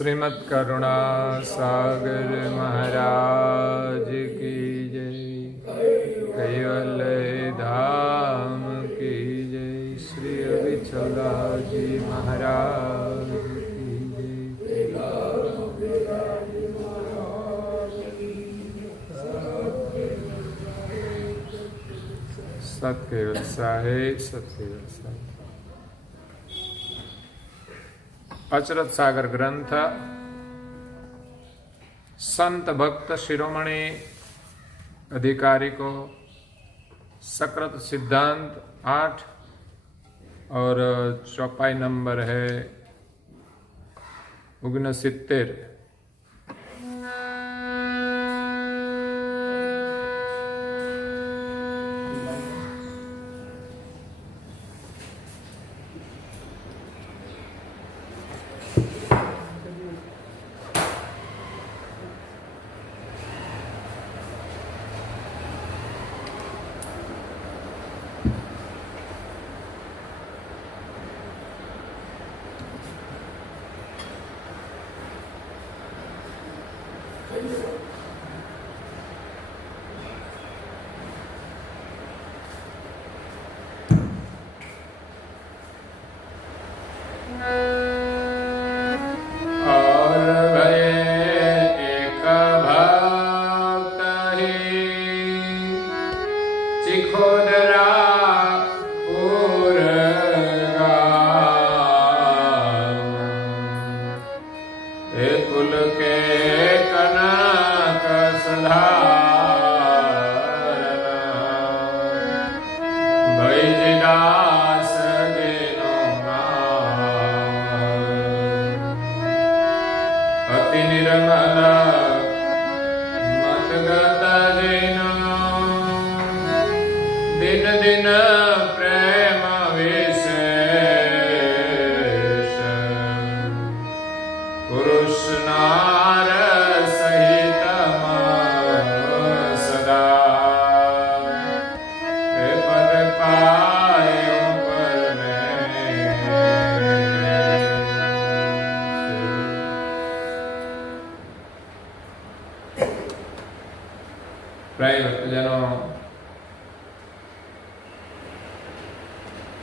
श्रीमद् करुणा सागर महाराज की जय। कैवल्य धाम की जय। श्री अविचलदास जी महाराज की जय। सत्केवल साहेब, सत्केवल साहेब। अचरत सागर ग्रंथ संत भक्त शिरोमणि अधिकारी को सकृत सिद्धांत 8 और चौपाई नंबर है 69।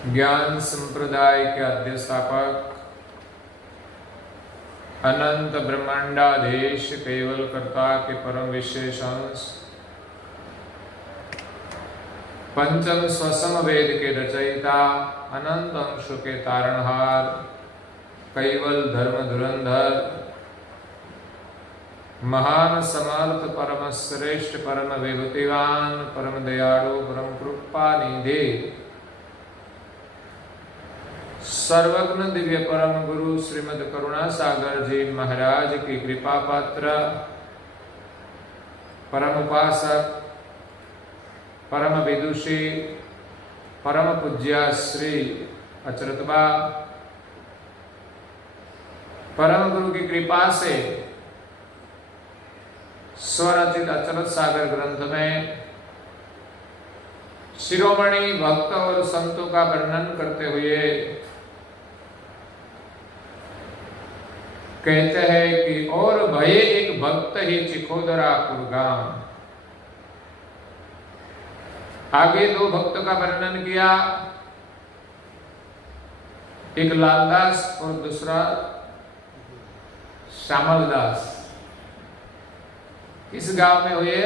ज्ञान संप्रदाय के अध्यस्थापक अनंत ब्रह्मांडाधीश केवल कर्ता के परम विशेष अंश पंचम स्वसम वेद के रचयिता अनंत अंशों के तारणहार केवल धर्म धुरंधर महान समर्थ परम श्रेष्ठ परम विभूतिवान परम दयालु परम कृपा निधि सर्वज्ञ दिव्य परम गुरु श्रीमद् करुणा सागर जी महाराज की कृपा पात्र परम उपासक परम विदुषी परम पूज्य श्री अचरतबा परम गुरु की कृपा से स्वरचित अचरत सागर ग्रंथ में शिरोमणि भक्त और संतों का वर्णन करते हुए कहते हैं कि और भये एक भक्त ही चिखोदरापुर गांव। आगे 2 भक्तों का वर्णन किया, एक लालदास और दूसरा श्यामलदास। इस गांव में हुए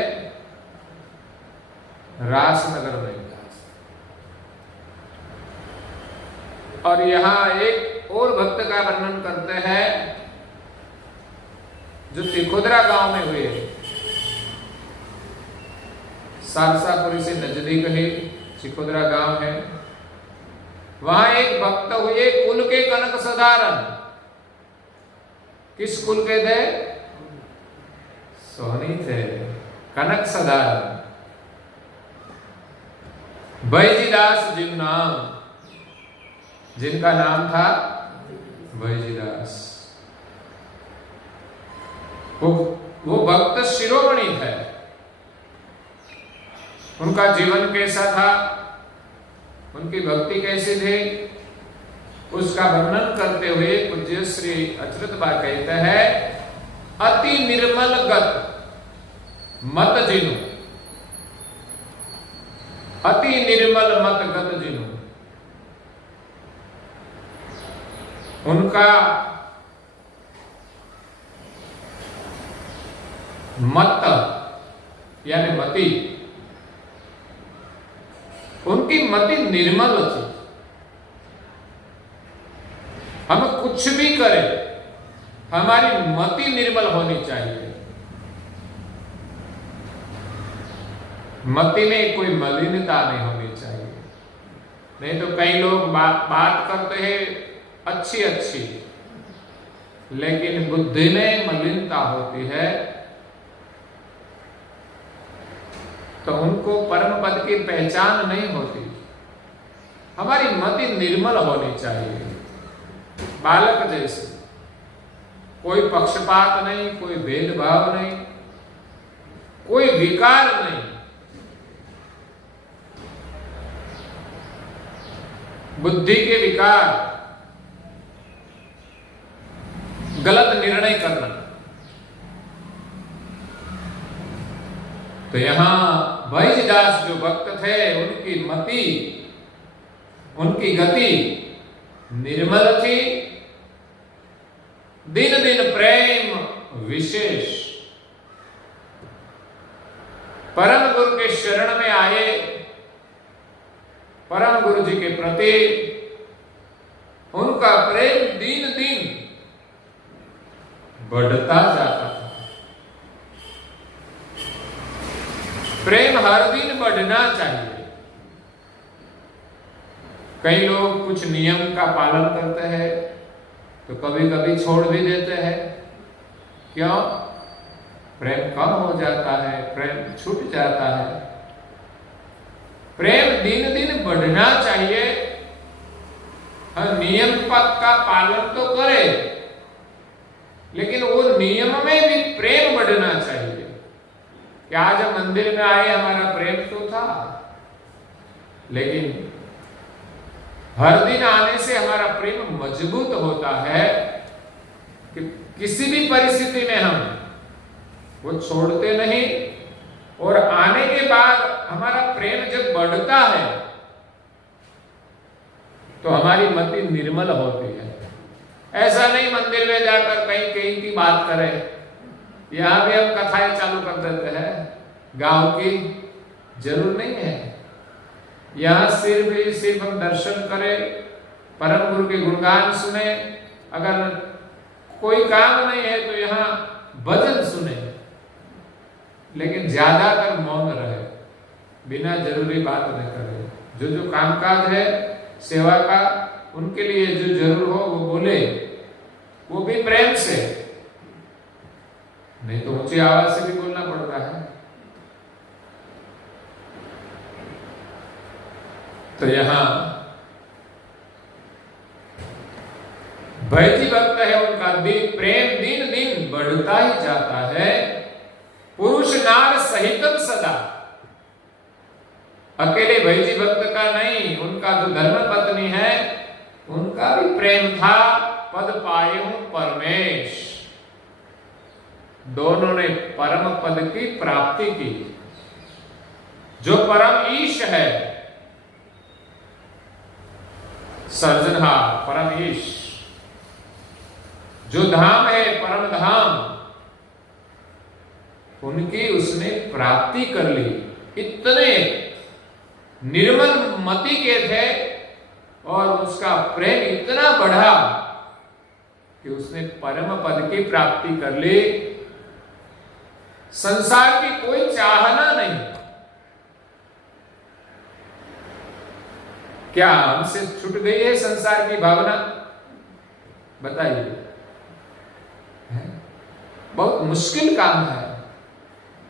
रासनगर में दास। और यहां एक और भक्त का वर्णन करते हैं जो तिखोदरा गांव में हुए। सारसापुरी से नजदीक ही तिखोदरा गांव है। वहां एक भक्त हुए कुल के कनक सधारण। किस कुल के थे? सोनी थे, कनक सधारण। बैजीदास जिनका नाम था बैजीदास। वो भक्त शिरोमणि थे। उनका जीवन कैसा था, उनकी भक्ति कैसी थी, उसका वर्णन करते हुए पूज्य श्री अच्युत बा कहते हैं, अति निर्मल गत मत जिनु, अति निर्मल मत गत जिनु, उनका मत यानी मति, उनकी मति निर्मल थी। हम कुछ भी करें, हमारी मति निर्मल होनी चाहिए। मति में कोई मलिनता नहीं होनी चाहिए। नहीं तो कई लोग बात करते हैं अच्छी अच्छी, लेकिन बुद्धि में मलिनता होती है, तो उनको परम पद की पहचान नहीं होती। हमारी मति निर्मल होनी चाहिए, बालक जैसे, कोई पक्षपात नहीं, कोई भेदभाव नहीं, कोई विकार नहीं। बुद्धि के विकार, गलत निर्णय करना, तो यहां बैजदास जो भक्त थे, उनकी मति, उनकी गति निर्मल थी। दिन दिन प्रेम विशेष, परम गुरु के शरण में आए, परम गुरु जी के प्रति उनका प्रेम दिन दिन बढ़ता जाता था। प्रेम हर दिन बढ़ना चाहिए। कई लोग कुछ नियम का पालन करते हैं तो कभी कभी छोड़ भी देते हैं। क्यों? प्रेम कम हो जाता है, प्रेम छूट जाता है। प्रेम दिन दिन बढ़ना चाहिए। हम नियम का पालन तो करें, लेकिन वो नियम में भी प्रेम बढ़ना चाहिए। कि आज हम मंदिर में आए, हमारा प्रेम तो था, लेकिन हर दिन आने से हमारा प्रेम मजबूत होता है कि किसी भी परिस्थिति में हम वो छोड़ते नहीं, और आने के बाद हमारा प्रेम जब बढ़ता है तो हमारी मति निर्मल होती है। ऐसा नहीं मंदिर में जाकर कहीं कहीं की बात करें, यहां भी हम कथाएं चालू कर देते हैं, गांव की जरूर नहीं है। यहां सिर्फ हम दर्शन करें, परम गुरु के गुणगान सुने, अगर कोई काम नहीं है तो यहाँ भजन सुने, लेकिन ज्यादातर मौन रहे, बिना जरूरी बात न करे। जो कामकाज है सेवा का, उनके लिए जो जरूर हो वो बोले, वो भी प्रेम से, नहीं तो ऊंची आवाज से भी बोलना पड़ता है। तो यहां बैजी भक्त है, उनका प्रेम दिन दिन बढ़ता ही जाता है। पुरुष नार सहितम सदा, अकेले बैजी भक्त का नहीं, उनका जो धर्म पत्नी है उनका भी प्रेम था। पद पाए परमेश, दोनों ने परम पद की प्राप्ति की। जो परम ईश है, सर्जनहार परम ईश, जो धाम है परम धाम, उनकी उसने प्राप्ति कर ली। इतने निर्मल मति के थे और उसका प्रेम इतना बढ़ा कि उसने परम पद की प्राप्ति कर ली। संसार की कोई चाहना नहीं। क्या हमसे छूट गई है संसार की भावना? बताइए, बहुत मुश्किल काम है।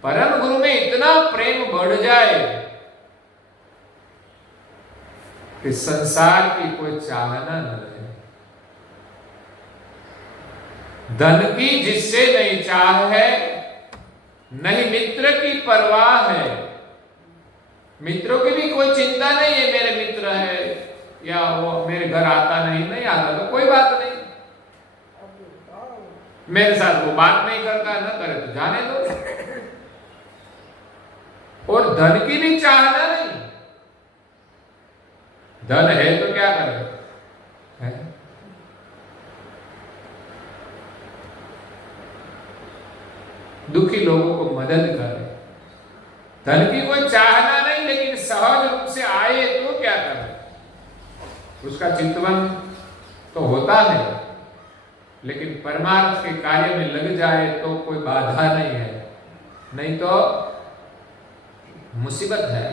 परम गुरु में इतना प्रेम बढ़ जाए कि संसार की कोई चाहना न रहे। धन की जिससे नहीं चाह है, नहीं मित्र की परवाह है। मित्रों की भी कोई चिंता नहीं है, मेरे मित्र है, या वो मेरे घर आता नहीं आता तो कोई बात नहीं, मेरे साथ वो बात नहीं करता, ना करे तो जाने दो। और धन की भी चाहना नहीं, धन है तो क्या करे, है? दुखी लोगों को मदद करे, धन की कोई चाहना नहीं, लेकिन सहज रूप से आए तो क्या करे, उसका चिंतन तो होता है, लेकिन परमार्थ के कार्य में लग जाए तो कोई बाधा नहीं है, नहीं तो मुसीबत है।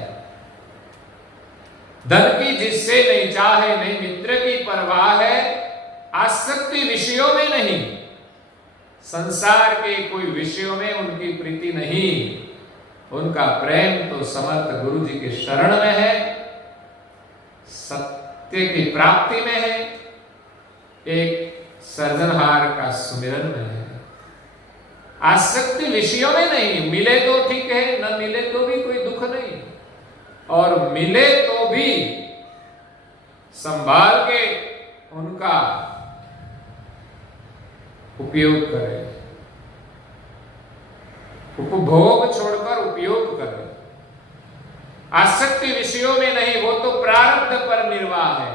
धन की जिससे नहीं चाहे, नहीं मित्र की परवाह है, आसक्ति विषयों में नहीं, संसार के कोई विषयों में उनकी प्रीति नहीं, उनका प्रेम तो समर्थ गुरु जी के शरण में है, सत्य की प्राप्ति में है, एक सर्जनहार का सुमिरन में है। आसक्ति विषयों में नहीं, मिले तो ठीक है, न मिले तो भी कोई दुख नहीं, और मिले तो भी संभाल के उनका उपयोग करें, उपभोग छोड़कर उपयोग करें। आसक्ति विषयों में नहीं, वो तो प्रारब्ध पर निर्वाह है।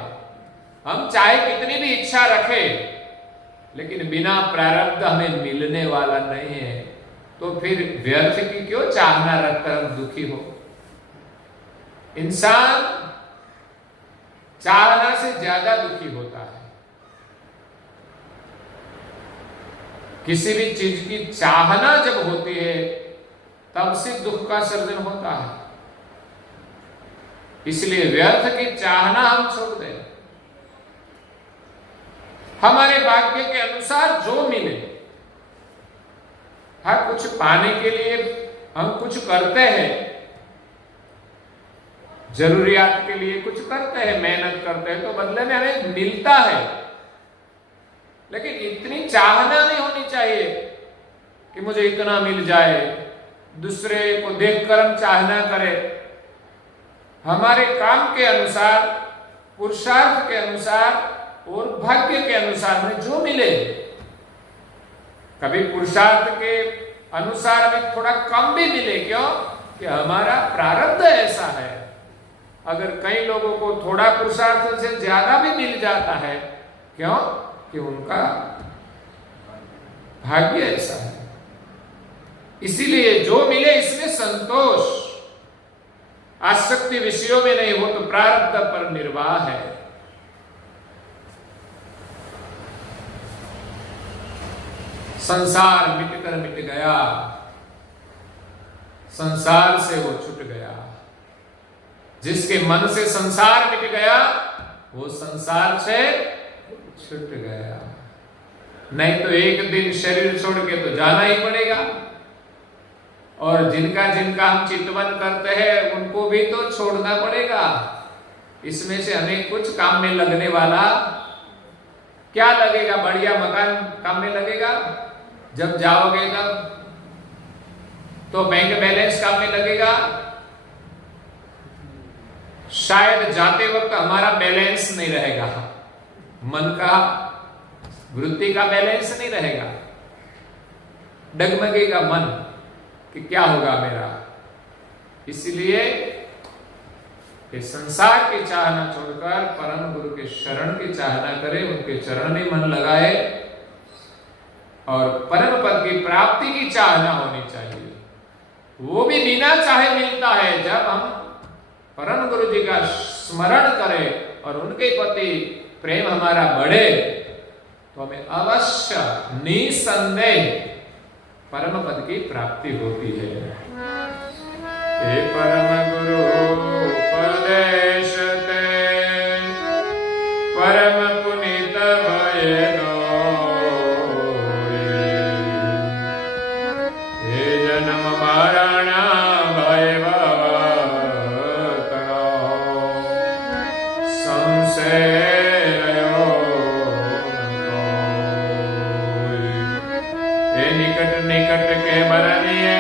हम चाहे कितनी भी इच्छा रखें, लेकिन बिना प्रारब्ध हमें मिलने वाला नहीं है, तो फिर व्यर्थ की क्यों चाहना रखकर हम दुखी हो। इंसान चाहना से ज्यादा दुखी होता है। किसी भी चीज की चाहना जब होती है, तब से दुख का सर्जन होता है। इसलिए व्यर्थ की चाहना हम छोड़ दें। हमारे भाग्य के अनुसार जो मिले, हर कुछ पाने के लिए हम कुछ करते हैं, जरूरियात के लिए कुछ करते हैं, मेहनत करते हैं, तो बदले में हमें मिलता है। लेकिन इतनी चाहना नहीं होनी चाहिए कि मुझे इतना मिल जाए, दूसरे को देखकर हम चाहना करें। हमारे काम के अनुसार, पुरुषार्थ के अनुसार और भाग्य के अनुसार हमें जो मिले। कभी पुरुषार्थ के अनुसार हमें थोड़ा कम भी मिले, क्यों कि हमारा प्रारब्ध ऐसा है। अगर कई लोगों को थोड़ा पुरुषार्थ से ज्यादा भी मिल जाता है, क्यों कि उनका भाग्य ऐसा है। इसीलिए जो मिले इसमें संतोष, आसक्ति विषयों में नहीं, वो तो प्रारब्ध पर निर्वाह है। संसार मिटकर मिट गया, संसार से वो छूट गया। जिसके मन से संसार मिट गया, वो संसार से छूट गया। नहीं तो एक दिन शरीर छोड़ के तो जाना ही पड़ेगा। और जिनका जिनका हम चिंतन करते हैं, उनको भी तो छोड़ना पड़ेगा। इसमें से हमें कुछ काम में लगने वाला क्या लगेगा? बढ़िया मकान काम में लगेगा जब जाओगे तब, तो बैंक बैलेंस काम में लगेगा। शायद जाते वक्त हमारा बैलेंस नहीं रहेगा, मन का, वृत्ति का बैलेंस नहीं रहेगा, डगमगेगा मन कि क्या होगा मेरा। इसलिए इस संसार की चाहना छोड़कर परम गुरु के शरण की चाहना करें, उनके चरण में मन लगाए और परम पद की प्राप्ति की चाहना होनी चाहिए। वो भी बिना चाहे मिलता है। जब हम परम गुरु जी का स्मरण करें और उनके प्रति प्रेम हमारा बढ़े, तो हमें अवश्य निसंदेह परम पद की प्राप्ति होती है। हे परम गुरु उपदेश ते परम पुनीत भय दोई, हे जन्म मरण भय भवतरो, संशय निकट के बरनिए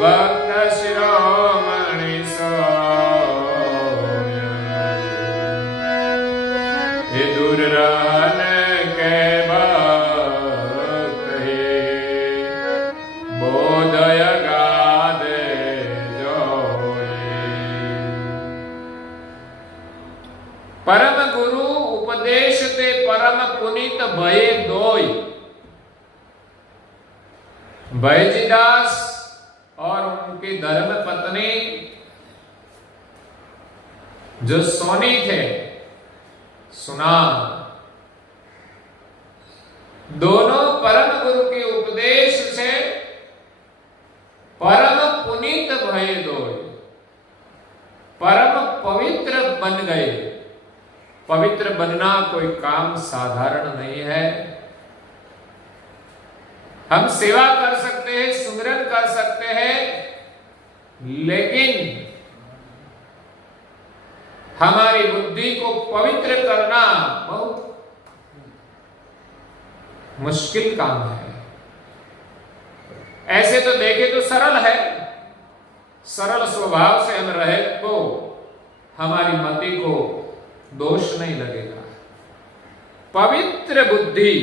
भक्त शिरोमणि सोय, परम पुनीत भये दोय। भयजीदास और उनकी धर्म पत्नी जो सोनी थे, सुना, दोनों परम गुरु के उपदेश से परम पुनीत भये दोय, परम पवित्र बन गए। पवित्र बनना कोई काम साधारण नहीं है। हम सेवा कर सकते हैं, सुमिरन कर सकते हैं, लेकिन हमारी बुद्धि को पवित्र करना बहुत मुश्किल काम है। ऐसे तो देखे तो सरल है, सरल स्वभाव से हम रहे तो हमारी मति को दोष नहीं लगेगा। पवित्र बुद्धि,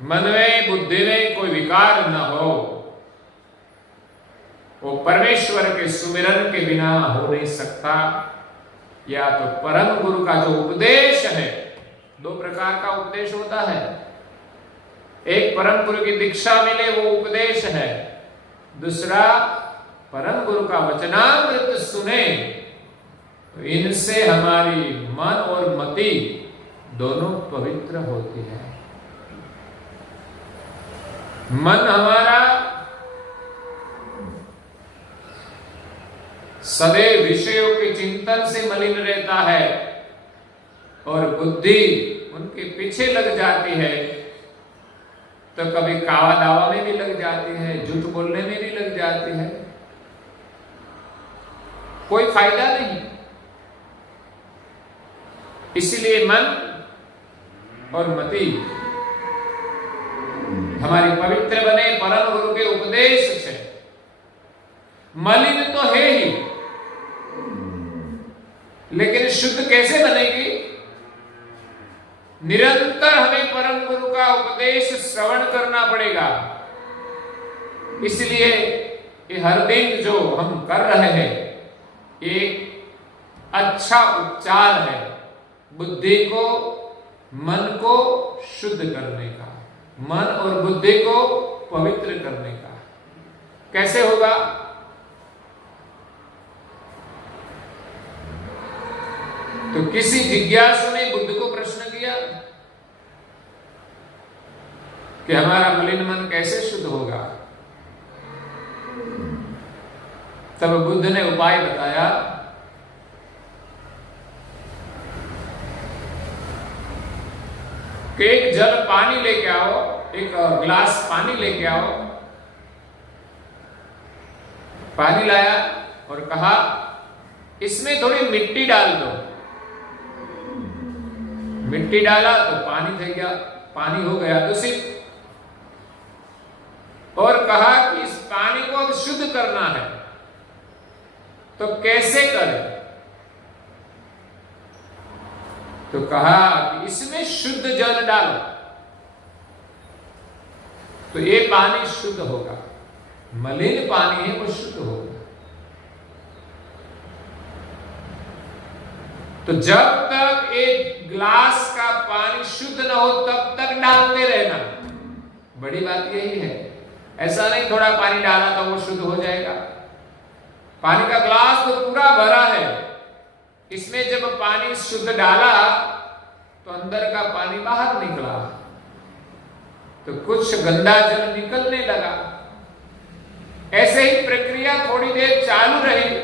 मन में बुद्धि में कोई विकार न हो, वो परमेश्वर के सुमिरन के बिना हो नहीं सकता। या तो परम गुरु का जो उपदेश है, दो प्रकार का उपदेश होता है। एक परम गुरु की दीक्षा मिले वो उपदेश है, दूसरा परम गुरु का वचनामृत सुने। तो इनसे हमारी मन और मति दोनों पवित्र होती है। मन हमारा सदैव विषयों के चिंतन से मलिन रहता है और बुद्धि उनके पीछे लग जाती है, तो कभी कावा दावा में भी लग जाती है, झूठ बोलने में भी लग जाती है। कोई फायदा नहीं। इसलिए मन और मति हमारी पवित्र बने परम गुरु के उपदेश से। मलिन तो है ही, लेकिन शुद्ध कैसे बनेगी? निरंतर हमें परम गुरु का उपदेश श्रवण करना पड़ेगा। इसलिए ये हर दिन जो हम कर रहे हैं, एक अच्छा उपचार है बुद्धि को, मन को शुद्ध करने का, मन और बुद्धि को पवित्र करने का। कैसे होगा? तो किसी जिज्ञासु ने बुद्ध को प्रश्न किया कि हमारा मलिन मन कैसे शुद्ध होगा? तब बुद्ध ने उपाय बताया कि एक जल पानी लेके आओ, एक गिलास पानी लेके आओ। पानी लाया और कहा इसमें थोड़ी मिट्टी डाल दो। मिट्टी डाला तो पानी थे गया, पानी हो गया दूषित। और कहा कि इस पानी को अब शुद्ध करना है, तो कैसे करें? तो कहा कि इसमें शुद्ध जल डालो तो ये पानी शुद्ध होगा। मलिन पानी है वो शुद्ध होगा। तो जब तक एक ग्लास का पानी शुद्ध न हो तब तक डालते रहना। बड़ी बात यही है। ऐसा नहीं थोड़ा पानी डाला तो वो शुद्ध हो जाएगा। पानी का ग्लास तो पूरा भरा है, इसमें जब पानी शुद्ध डाला तो अंदर का पानी बाहर निकला, तो कुछ गंदा जल निकलने लगा। ऐसे ही प्रक्रिया थोड़ी देर चालू रही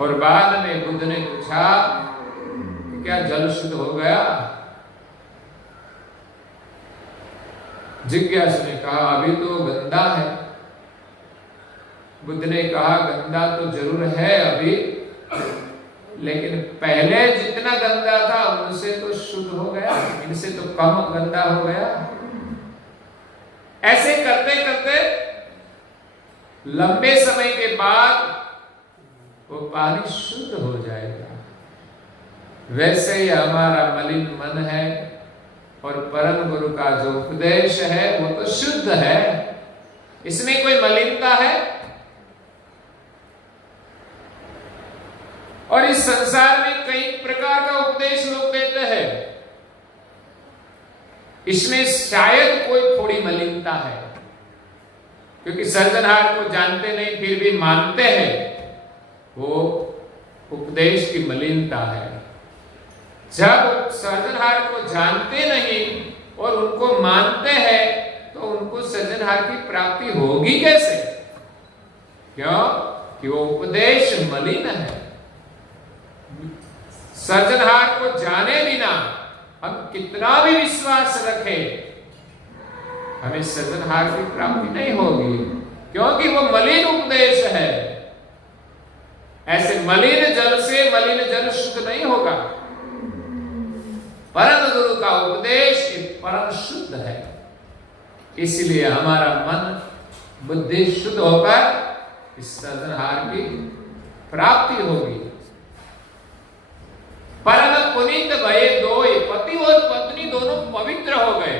और बाद में बुद्ध ने पूछा कि क्या जल शुद्ध हो गया? जिज्ञासु ने कहा अभी तो गंदा है। बुद्ध ने कहा गंदा तो जरूर है अभी, लेकिन पहले जितना गंदा था उनसे तो शुद्ध हो गया, इनसे तो कम गंदा हो गया। ऐसे करते करते लंबे समय के बाद वो पानी शुद्ध हो जाएगा। वैसे ही हमारा मलिन मन है और परम गुरु का जो उपदेश है वो तो शुद्ध है, इसमें कोई मलिनता है? और इस संसार में कई प्रकार का उपदेश लोग देते हैं, इसमें शायद कोई थोड़ी मलिनता है, क्योंकि सृजनहार को जानते नहीं फिर भी मानते हैं, वो उपदेश की मलिनता है। जब सृजनहार को जानते नहीं और उनको मानते हैं तो उनको सृजनहार की प्राप्ति होगी कैसे? क्यों? कि वो उपदेश मलिन है। सृजनहार को जाने बिना हम कितना भी विश्वास रखें, हमें सृजनहार की प्राप्ति नहीं होगी, क्योंकि वो मलिन उपदेश है। ऐसे मलिन जल से मलिन जल शुद्ध नहीं होगा। परम गुरु का उपदेश परम शुद्ध है, इसलिए हमारा मन बुद्धि शुद्ध होकर इस सृजनहार की प्राप्ति होगी। परम पुनीत भये दोय, पति और पत्नी दोनों पवित्र हो गए।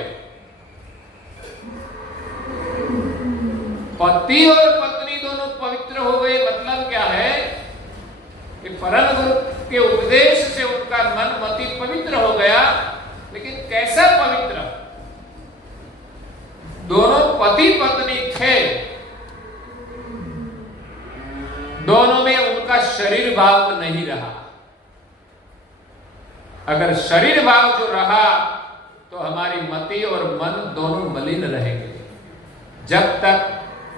पति और पत्नी दोनों पवित्र हो गए मतलब क्या है कि परम गुरु के उपदेश से उनका मन मति पवित्र हो गया। लेकिन कैसा पवित्र? दोनों पति पत्नी थे, दोनों में उनका शरीर भाव नहीं रहा। अगर शरीर भाव जो रहा तो हमारी मति और मन दोनों मलिन रहेंगे। जब तक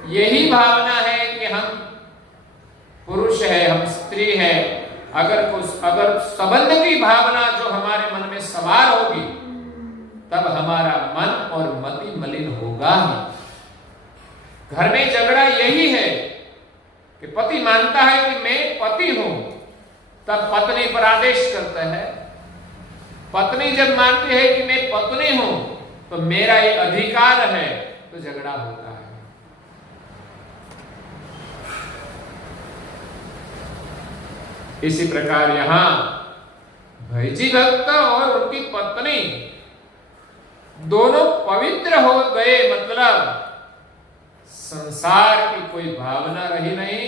यही भावना है कि हम पुरुष है, हम स्त्री है, अगर संबंध की भावना जो हमारे मन में सवार होगी, तब हमारा मन और मति मलिन होगा ही। घर में झगड़ा यही है कि पति मानता है कि मैं पति हूं, तब पत्नी पर आदेश करता है। पत्नी जब मानती है कि मैं पत्नी हूं तो मेरा ये अधिकार है, तो झगड़ा होता है। इसी प्रकार यहां भैजी भक्त और उनकी पत्नी दोनों पवित्र हो गए, मतलब संसार की कोई भावना रही नहीं,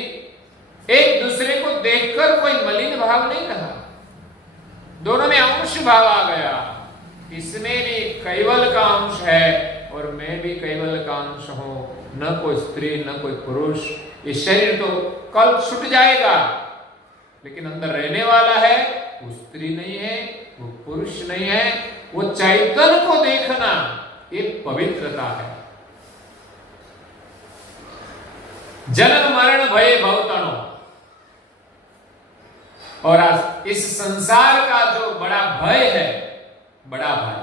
एक दूसरे को देखकर कोई मलिन भाव नहीं रहा, दोनों में अंश भाव आ गया। इसमें भी कैवल का अंश है और मैं भी कैवल का अंश हूं, न कोई स्त्री न कोई पुरुष। ये शरीर तो कल छूट जाएगा, लेकिन अंदर रहने वाला है वो स्त्री नहीं है, वो पुरुष नहीं है, वो चैतन्य को देखना, ये पवित्रता है। जन्म मरण भय भवतनो, और आज इस संसार का जो बड़ा भय है, बड़ा भाई,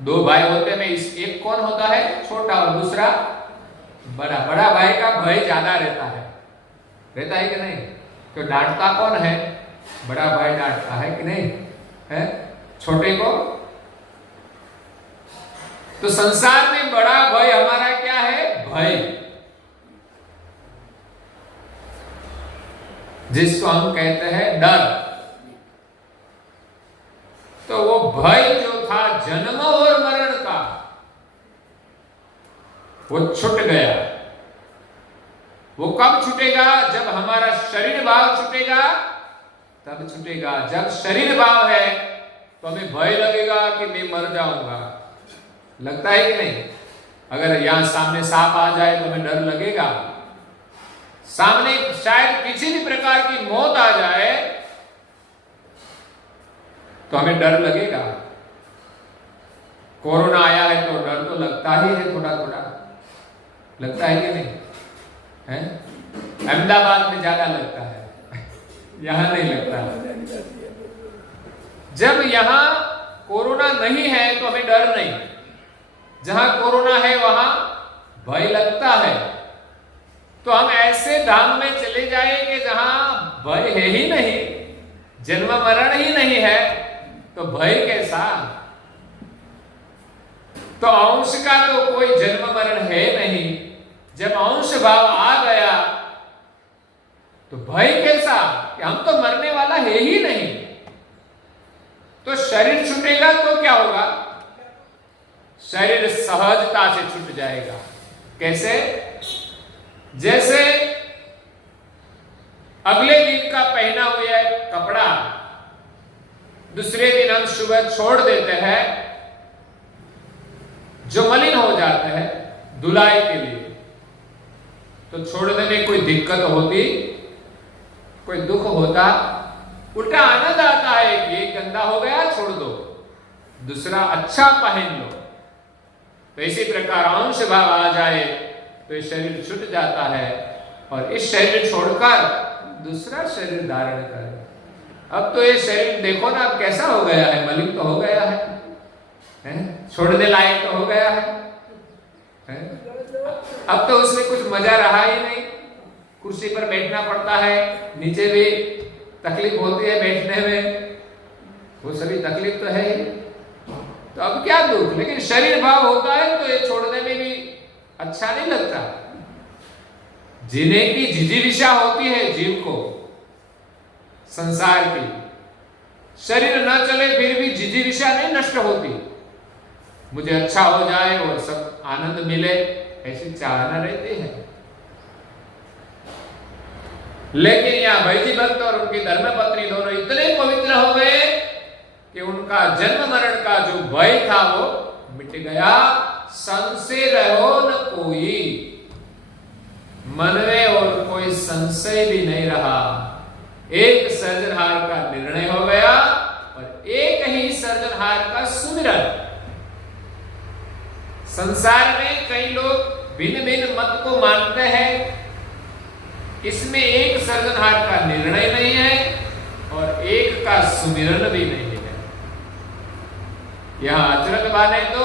दो भाई होते हैं, एक कौन होता है? छोटा, और दूसरा बड़ा। बड़ा भाई का भय ज्यादा रहता है कि नहीं? तो डांटता कौन है? बड़ा भाई डांटता है कि नहीं है छोटे को? तो संसार में बड़ा भय हमारा क्या है? भय, जिसको हम कहते हैं डर। तो वो भय जो था जन्म और मरण का, वो छूट गया। वो कब छूटेगा? जब हमारा शरीर भाव छूटेगा, तब छूटेगा। जब शरीर भाव है तो हमें भय लगेगा कि मैं मर जाऊंगा, लगता है कि नहीं? अगर यहां सामने सांप आ जाए तो हमें डर लगेगा। सामने शायद किसी भी प्रकार की मौत आ जाए तो हमें डर लगेगा। कोरोना आया है तो डर तो लगता ही है, थोड़ा थोड़ा लगता है कि नहीं है? अहमदाबाद में ज्यादा लगता है, यहां नहीं लगता। जब यहां कोरोना नहीं है तो हमें डर नहीं, जहां कोरोना है वहां भय लगता है। तो हम ऐसे धाम में चले जाएंगे जहां भय है ही नहीं, जन्म मरण ही नहीं है, तो भय कैसा? तो अंश का तो कोई जन्म मरण है नहीं। जब अंश भाव आ गया तो भय कैसा कि हम तो मरने वाला है ही नहीं। तो शरीर छूटेगा तो क्या होगा? शरीर सहजता से छूट जाएगा। कैसे? जैसे अगले दिन का पहना हुआ दूसरे दिन हम सुबह छोड़ देते हैं, जो मलिन हो जाते हैं धुलाई के लिए, तो छोड़ने में कोई दिक्कत होती, कोई दुख होता? उल्टा आनंद आता है कि ये गंदा हो गया, छोड़ दो, दूसरा अच्छा पहन लो। तो इसी प्रकार अंश भाव आ जाए तो ये शरीर छूट जाता है और इस शरीर छोड़कर दूसरा शरीर धारण करे। अब तो ये शरीर देखो ना, अब कैसा हो गया है, मलिन तो हो गया है? छोड़ने लायक तो हो गया है? अब तो उसमें कुछ मजा रहा ही नहीं। कुर्सी पर बैठना पड़ता है, नीचे भी तकलीफ होती है बैठने में, वो सभी तकलीफ तो है ही। तो अब क्या दुख, लेकिन शरीर भाव होता है तो ये छोड़ने में भी अच्छा नहीं लगता। जीने की जिजीविषा होती है जीव को, संसार की। शरीर न चले फिर भी जिजीविषा नहीं नष्ट होती, मुझे अच्छा हो जाए और सब आनंद मिले, ऐसी चाहना रहती है। लेकिन यहाँ बैजी भक्त और उनकी धर्मपत्नी दोनों इतने पवित्र हो गए कि उनका जन्म मरण का जो भय था वो मिट गया। संशय रहो न कोई, मन में और कोई संशय भी नहीं रहा। एक सर्जनहार का निर्णय हो गया और एक ही सर्जनहार का सुमिरन। संसार में कई लोग भिन्न भिन्न मत को मानते हैं, इसमें एक सर्जनहार का निर्णय नहीं है और एक का सुमिरन भी नहीं है। यहां अचरज बाने तो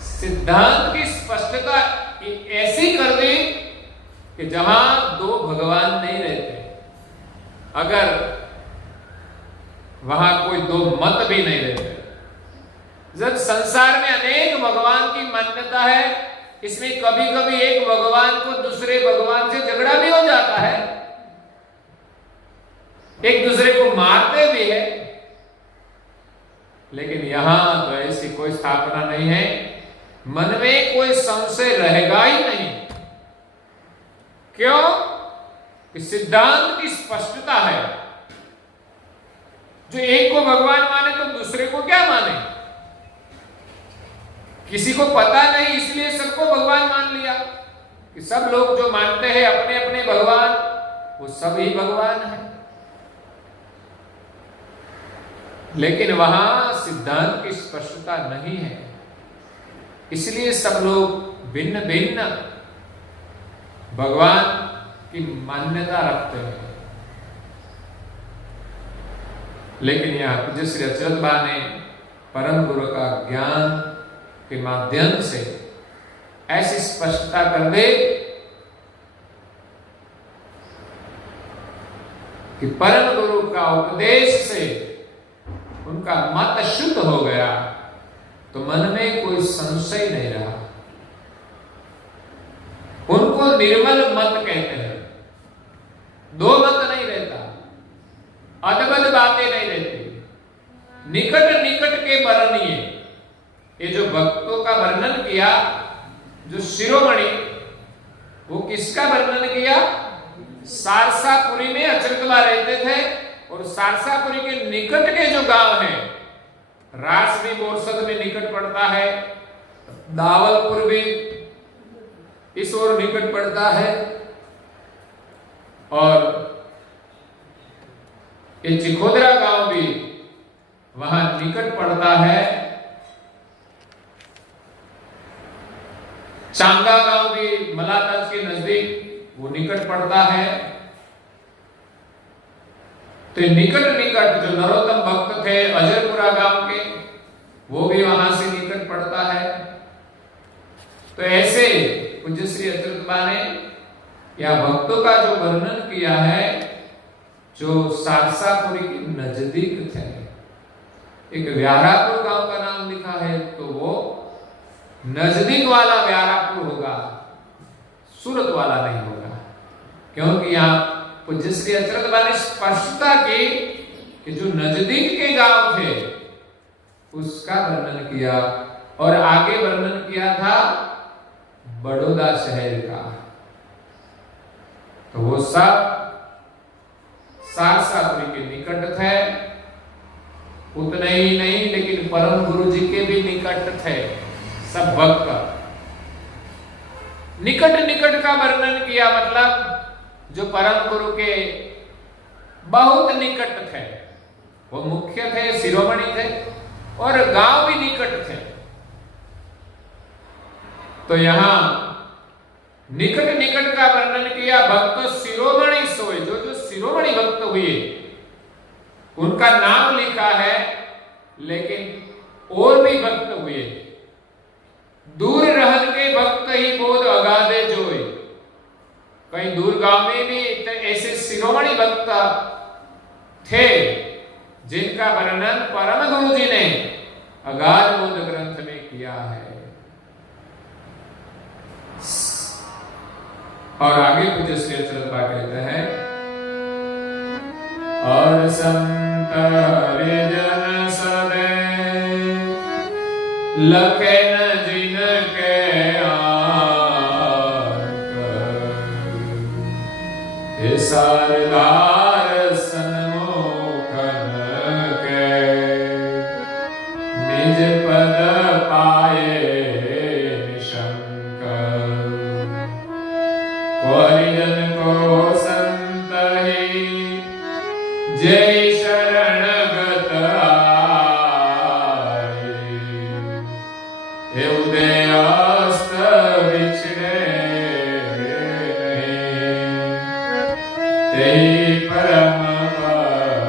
सिद्धांत की स्पष्टता ऐसी कर दी कि जहां दो भगवान नहीं रहते, अगर वहां कोई दो मत भी नहीं रहते। जब संसार में अनेक भगवान की मान्यता है, इसमें कभी कभी एक भगवान को दूसरे भगवान से झगड़ा भी हो जाता है, एक दूसरे को मारते भी है। लेकिन यहां तो ऐसी कोई स्थापना नहीं है, मन में कोई संशय रहेगा ही नहीं। क्यों? कि सिद्धांत की स्पष्टता है। जो एक को भगवान माने तो दूसरे को क्या माने? किसी को पता नहीं, इसलिए सबको भगवान मान लिया कि सब लोग जो मानते हैं अपने अपने भगवान, वो सब ही भगवान है। लेकिन वहां सिद्धांत की स्पष्टता नहीं है, इसलिए सब लोग भिन्न भिन्न भगवान की मान्यता रखते हैं। लेकिन यहां पूज्य श्री अचरज बा ने परम गुरु का ज्ञान के माध्यम से ऐसी स्पष्टता कर दे कि परम गुरु का उपदेश से उनका मत शुद्ध हो गया तो मन में कोई संशय नहीं रहा। उनको निर्मल मत कहते हैं। दो मत नहीं रहता, अदबद बातें नहीं रहती, निकट निकट के वर्णनीय। ये जो भक्तों का वर्णन किया, जो शिरोमणि, वो किसका वर्णन किया? सारसापुरी में अचरकला रहते थे और सारसापुरी के निकट के जो गांव हैं, रास भी बोरसद में निकट पड़ता है, दावलपुर भी इस ओर निकट पड़ता है, और ये चिखोदरा गांव भी वहां निकट पड़ता है, चांगा गांव भी मलातज के नजदीक वो निकट पड़ता है। तो निकट निकट जो नरोत्तम भक्त थे अजयपुरा गांव के, वो भी वहां से निकट पड़ता है। तो ऐसे पूज्य श्री अचरज बा ने या भक्तों का जो वर्णन किया है, जो सारसापुरी के नजदीक थे। एक व्यारापुर गांव का नाम लिखा है, तो वो नजदीक वाला व्यारापुर होगा, सूरत वाला नहीं होगा। क्योंकि यहाँ पूज्य श्री अचरज बा ने स्पष्टता की कि जो नजदीक के गांव थे उसका वर्णन किया, और आगे वर्णन किया था बड़ौदा शहर का। तो वो सब सारसापुरी के निकट थे उतने ही नहीं लेकिन परम गुरु जी के भी निकट थे सब भक्त। निकट निकट का वर्णन किया, मतलब जो परम गुरु के बहुत निकट थे, वो मुख्य थे, शिरोमणि थे और गांव भी निकट थे। तो यहां निकट निकट का वर्णन किया। भक्त शिरोमणि सोए, जो जो शिरोमणि भक्त हुए उनका नाम लिखा है, लेकिन और भी भक्त हुए। दूर रहन के भक्त ही बोध अगाधे जोए। कहीं दूर गांव में भी ऐसे शिरोमणि भक्त थे जिनका वर्णन परम गुरु जी ने अगाध बोध ग्रंथ में किया है। और आगे पूज्य श्री अच्युत कहते हैं, और संत हरिजन सदे लखे न जिन के आंक, सारदार सन्मुखन के निज पद पाए निशंक। हरिजन को संत ही जय शरणगत आए, हे उदय अस्त बिछड़े तेहि परम पद।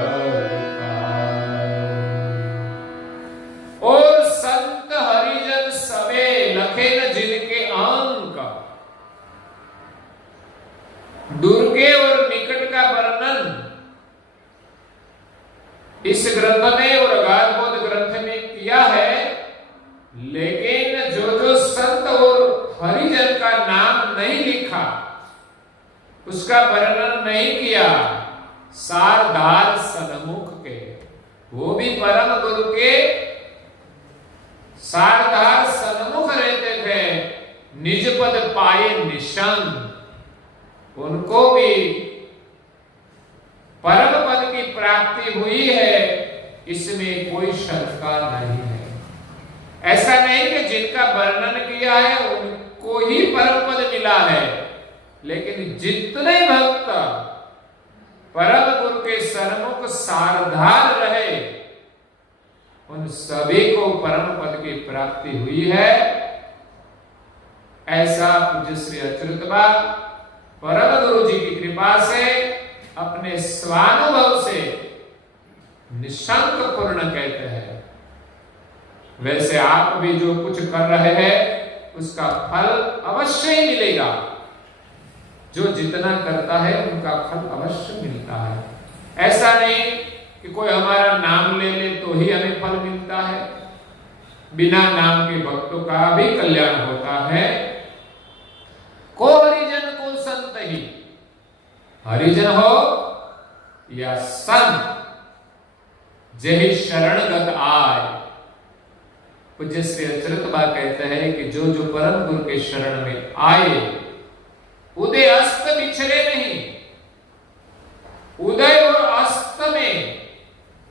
और संत हरिजन सबे लखे न जिनके अंक। दूर के और निकट का वर्णन इस ग्रंथ में और अगाध बोध ग्रंथ में किया है, लेकिन जो जो संत और हरिजन का नाम नहीं लिखा, उसका वर्णन नहीं किया, सारदार सन्मुख के, वो भी परम गुरु के सारदार सन्मुख रहते थे, निज पद पाए निशंक। उनको भी परम पद की प्राप्ति हुई है, इसमें कोई शंका नहीं है। ऐसा नहीं कि जिनका वर्णन किया है उनको ही परम पद मिला है, लेकिन जितने भक्त परम गुरु के सन्मुख सारधार रहे, उन सभी को परम पद की प्राप्ति हुई है। ऐसा पूज्य श्री अच्युतबा परम गुरु जी की कृपा से अपने स्वानुभव से निशंक पूर्ण कहते हैं। वैसे आप भी जो कुछ कर रहे हैं उसका फल अवश्य ही मिलेगा। जो जितना करता है उनका फल अवश्य मिलता है। ऐसा नहीं कि कोई हमारा नाम ले ले तो ही हमें फल मिलता है। बिना नाम के भक्तों का भी कल्याण होता है। को हरिजन को संत ही, हरिजन हो या संत, जय शरणगत आए। पूज्य श्री अच्युतबा कहते हैं कि जो जो परम गुरु के शरण में आए, उदय अस्त बिछड़े नहीं। उदय और अस्त में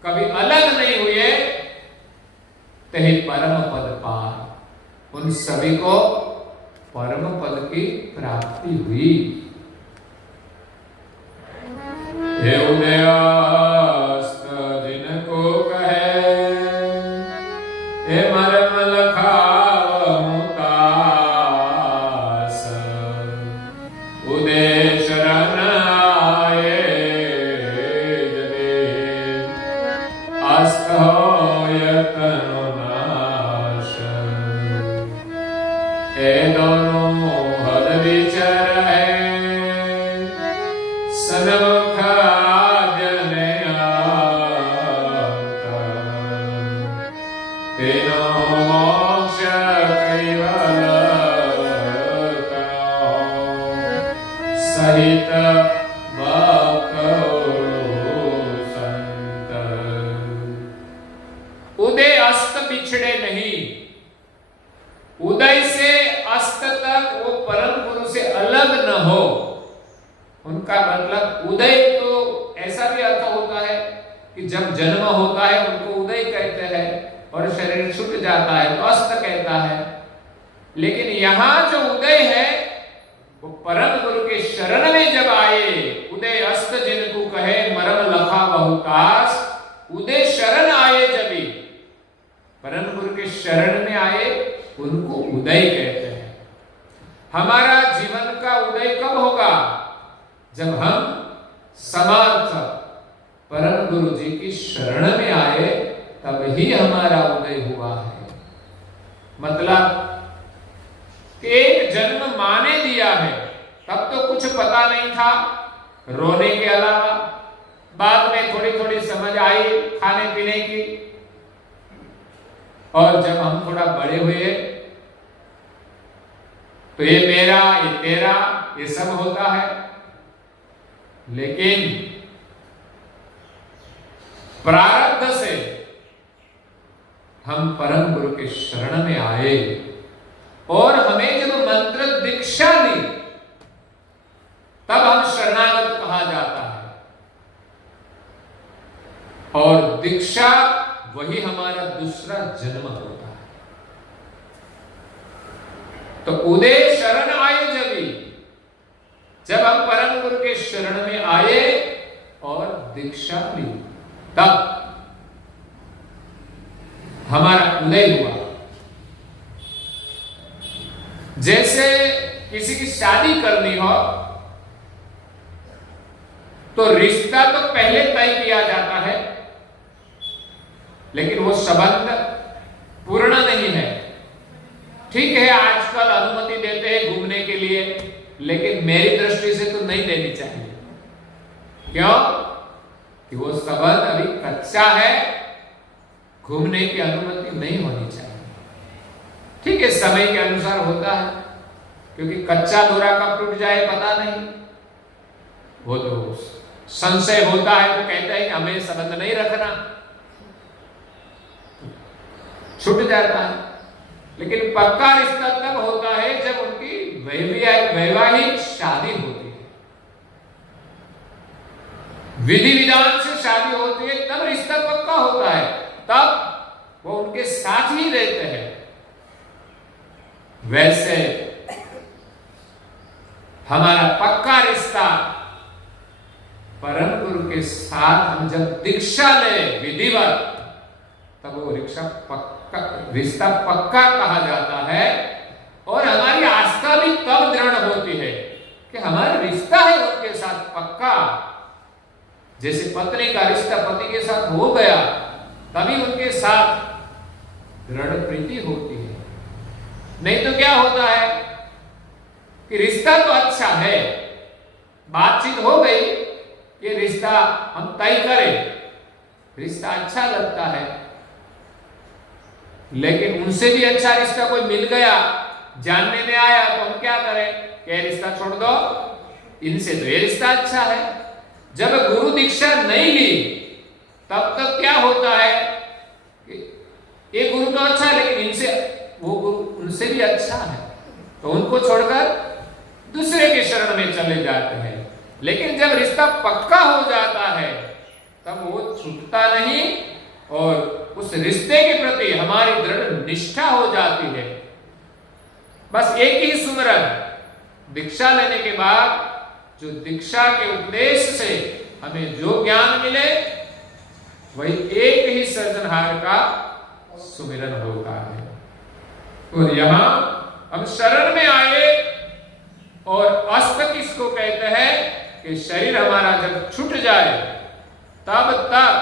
कभी अलग नहीं हुए, तही परम पद पार। उन सभी को परम पद की प्राप्ति हुई। हे उदयास्त जिनको कहे, हे मरम लखावहु तास, उदय शरण आए यदि, अस्त होय तनु नाश। हे दोनों हद विचर है, सन्मुख आद्यने आता, तेनो मोक्ष कैवल करो, सहित भक्त संत। उदय अस्त बिछड़े नहीं। उदय से अस्त तक वो परम गुरु से अलग न हो। उनका मतलब उदय तो ऐसा भी अर्थ होता है कि जब जन्म होता है उनको उदय शरीर छूट जाता है तो अस्त कहता है। लेकिन यहां जो उदय है वो परम गुरु के शरण में जब आए, उदय अस्त जिनको कहे मरम लखा बहुतास, उदय शरण आए जब भी परम गुरु के शरण में आए उनको उदय कहते हैं। हमारा जीवन का उदय कब होगा? जब हम समर्थ परम गुरु जी की शरण में आए, तब ही हमारा उदय हुआ है। मतलब एक जन्म माँ ने दिया है, तब तो कुछ पता नहीं था रोने के अलावा, बाद में थोड़ी थोड़ी समझ आई खाने पीने की, और जब हम थोड़ा बड़े हुए तो ये मेरा, ये तेरा, ये सब होता है। लेकिन प्रारब्ध से हम परम गुरु के शरण में आए और हमें जब मंत्र दीक्षा ली, तब हम शरणागत कहा जाता है। और दीक्षा वही हमारा दूसरा जन्म होता है। तो उदय शरण आए जब हम परम गुरु के शरण में आए और दीक्षा ली, तब हमारा उदय हुआ। जैसे किसी की शादी करनी हो तो रिश्ता तो पहले तय किया जाता है, लेकिन वो संबंध पूर्ण नहीं है। ठीक है, आजकल अनुमति देते हैं घूमने के लिए, लेकिन मेरी दृष्टि से तो नहीं देनी चाहिए। क्यों? कि वो संबंध अभी कच्चा है, घूमने की अनुमति नहीं होनी चाहिए। ठीक है, समय के अनुसार होता है, क्योंकि कच्चा दोरा कब टूट जाए पता नहीं। वो तो संशय होता है तो कहते हैं कि हमें संबंध नहीं रखना, छूट जाता है। लेकिन पक्का रिश्ता तब होता है जब उनकी वैवाहिक शादी होती है, विधि विधान से शादी होती है, तब रिश्ता पक्का होता है, तब वो उनके साथ ही रहते हैं। वैसे हमारा पक्का रिश्ता परम गुरु के साथ हम जब दीक्षा ले विधिवत, तब वो रिश्ता पक्का कहा जाता है। और हमारी आस्था भी तब दृढ़ होती है कि हमारा रिश्ता है उनके साथ पक्का। जैसे पत्नी का रिश्ता पति के साथ हो गया, तभी उनके साथ दृढ़ प्रीति होती है। नहीं तो क्या होता है कि रिश्ता तो अच्छा है, बातचीत हो गई, ये रिश्ता हम तय करें, रिश्ता अच्छा लगता है, लेकिन उनसे भी अच्छा रिश्ता कोई मिल गया, जानने में आया, तो हम क्या करें? ये रिश्ता छोड़ दो, इनसे तो ये रिश्ता अच्छा है। जब गुरु दीक्षा नहीं ली, तब तक क्या होता है कि ये गुरु तो अच्छा है, लेकिन इनसे वो गुरु उनसे भी अच्छा है, तो उनको छोड़कर दूसरे के शरण में चले जाते हैं। लेकिन जब रिश्ता पक्का हो जाता है, तब वो छूटता नहीं और उस रिश्ते के प्रति हमारी दृढ़ निष्ठा हो जाती है। बस एक ही सुमरन, दीक्षा लेने के बाद जो दीक्षा के उपदेश से हमें जो ज्ञान मिले, वही एक ही सृजनहार का सुमिरन होता है। और यहां हम शरण में आए, और अस्त किसको कहते हैं कि शरीर हमारा जब छूट जाए, तब तक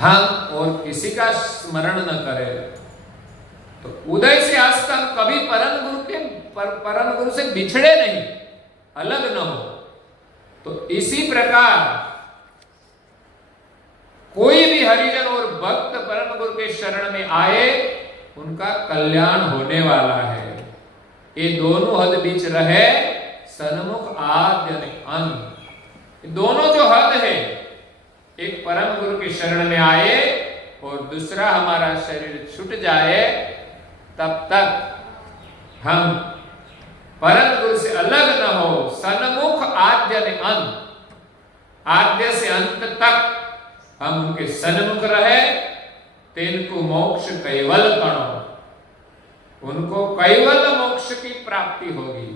हम और किसी का स्मरण न करें। तो उदय से अस्त हम कभी परम गुरु से बिछड़े नहीं, अलग न हो। तो इसी प्रकार कोई भी हरिजन और भक्त परम गुरु के शरण में आए, उनका कल्याण होने वाला है। ये दोनों हद बीच रहे, सन्मुख आद्य अंत। दोनों जो हद है, एक परम गुरु के शरण में आए और दूसरा हमारा शरीर छूट जाए, तब तक हम परम गुरु से अलग न हो। सन्मुख आद्य अंत, आद्य से अंत तक हम उनके सन्मुख रहे तिनको मोक्ष कैवल कणो, उनको कैवल मोक्ष की प्राप्ति होगी,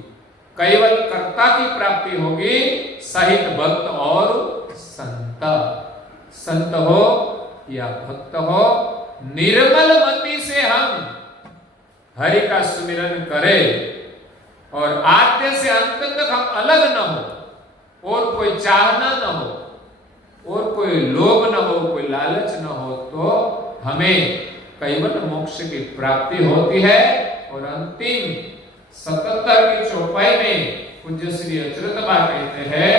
कैवल कर्ता की प्राप्ति होगी, सहित भक्त और संत। संत हो या भक्त हो, निर्मल मति से हम हरि का सुमिरन करें और आद्य से अंत तक हम अलग न हो, और कोई चाहना न हो, और कोई लोभ न हो, कोई लालच न हो, तो हमें कैवल मोक्ष की प्राप्ति होती है। और अंतिम 77 की चौपाई में पूज्य श्री अच्युतबा कहते हैं,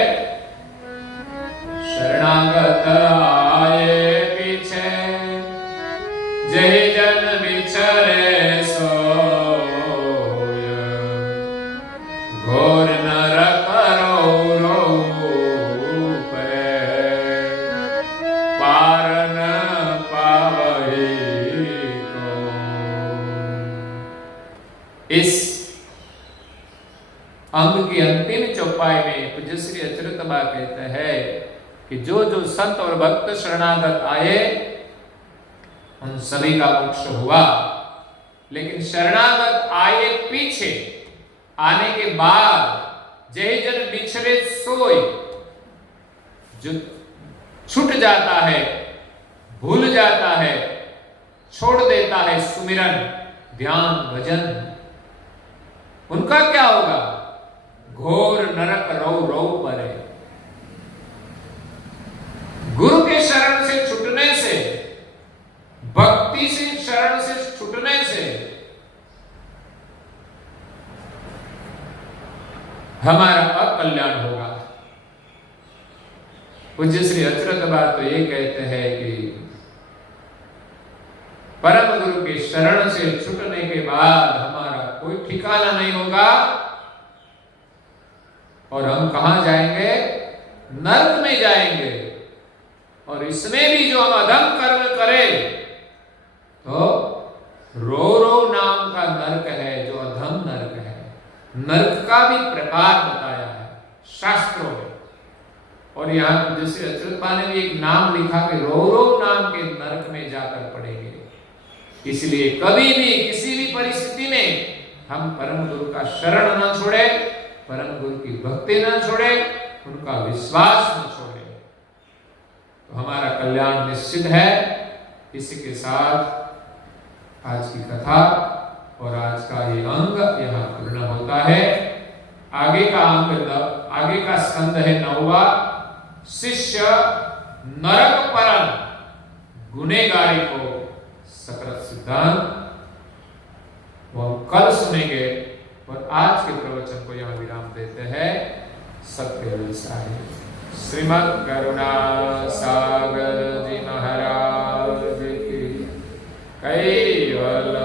शरणागत आए पीछे जय जन बिछरे सोय, घोर नरक रो पे पार न पावई को। इस अंग की अंतिम चौपाई में पूज्य श्री अच्युतबा कहते हैं कि जो जो संत और भक्त शरणागत आए उन सभी का मोक्ष हुआ, लेकिन शरणागत आए पीछे आने के बाद जय जन बिछड़े सोए, जो छूट जाता है, भूल जाता है, छोड़ देता है सुमिरन ध्यान भजन, उनका क्या होगा? घोर नरक रौ रौ परे। गुरु के शरण से छूटने से, भक्ति से शरण से छूटने से हमारा अकल्याण होगा। पूज्य श्री अच्युतबा तो ये कहते हैं कि परम गुरु के शरण से छूटने के बाद हमारा कोई ठिकाना नहीं होगा, और हम कहां जाएंगे? नरक में जाएंगे। और इसमें भी जो हम अधम कर्म करें तो रो रो नाम का नरक है, जो अधम नरक है। नरक का भी प्रकार बताया है शास्त्रों में, और यहाँ जैसे अच्युतबा ने भी एक नाम लिखा कि रो रो नाम के नरक में जाकर पड़ेंगे। इसलिए कभी भी किसी भी परिस्थिति में हम परम गुरु का शरण न छोड़े, परम गुरु की भक्ति न छोड़े, उनका विश्वास न छोड़े, तो हमारा कल्याण निश्चित है। इसी के साथ आज की कथा और आज का ये अंग यहाँ पूर्ण होता है। आगे का अंग, आगे का स्कंद है 9वां, शिष्य नरक परम गुनेगारी को सकृत सिद्धांत, वो कल सुनेंगे। और आज के प्रवचन को यहाँ विराम देते हैं। सत्य साई श्रीमद् करुणा सागर जी महाराज की कैवल